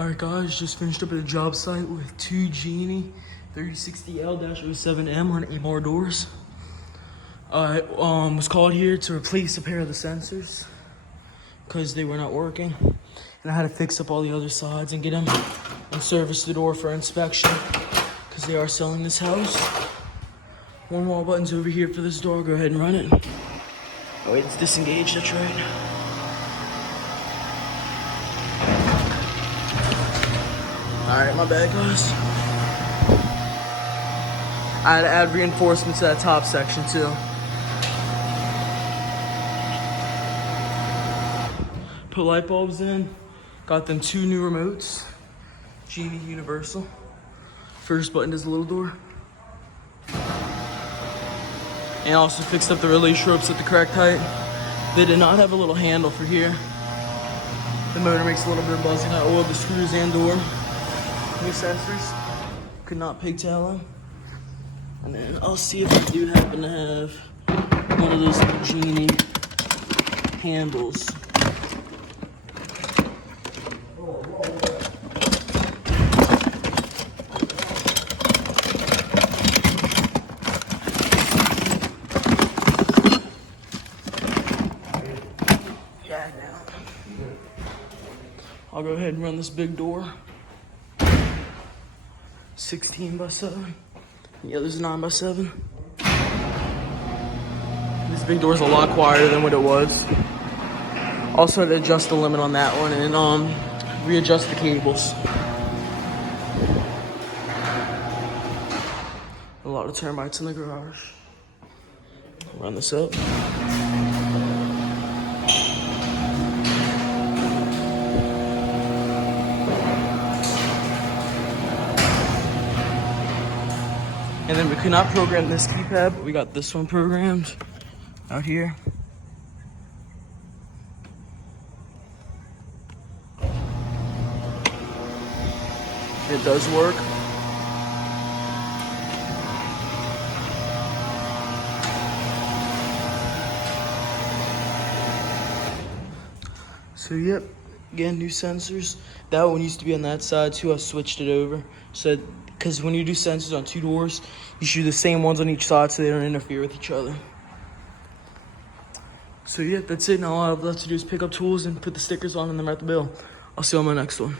Alright guys, just finished up at a job site with two Genie 3060L-07M on Amarr doors. I was called here to replace a pair of the sensors because they were not working. And I had to fix up all the other sides and get them and service the door for inspection because they are selling this house. One wall button's over here for this door. I'll go ahead and run it. Oh wait, it's disengaged, that's right. Alright, my bad, guys. I had to add reinforcements to that top section, too. Put light bulbs in. Got them two new remotes. Genie Universal. First button does the little door. And also fixed up the release ropes at the correct height. They did not have a little handle for here. The motor makes a little bit of buzzing. I oiled the screws and door. New sensors, could not pigtail them. And then I'll see if I do happen to have one of those little Genie handles. Yeah, now. I'll go ahead and run this big door. 16 by 7. The other's 9 by 7. This big door's a lot quieter than what it was. Also had to adjust the limit on that one and readjust the cables. A lot of termites in the garage. Run this up. And then we could not program this keypad, but we got this one programmed out here. It does work. So yep, again, new sensors. That one used to be on that side too. I switched it over. So because when you do sensors on two doors, you should do the same ones on each side so they don't interfere with each other. So yeah, that's it. Now all I have left to do is pick up tools and put the stickers on and then write the bill. I'll see you on my next one.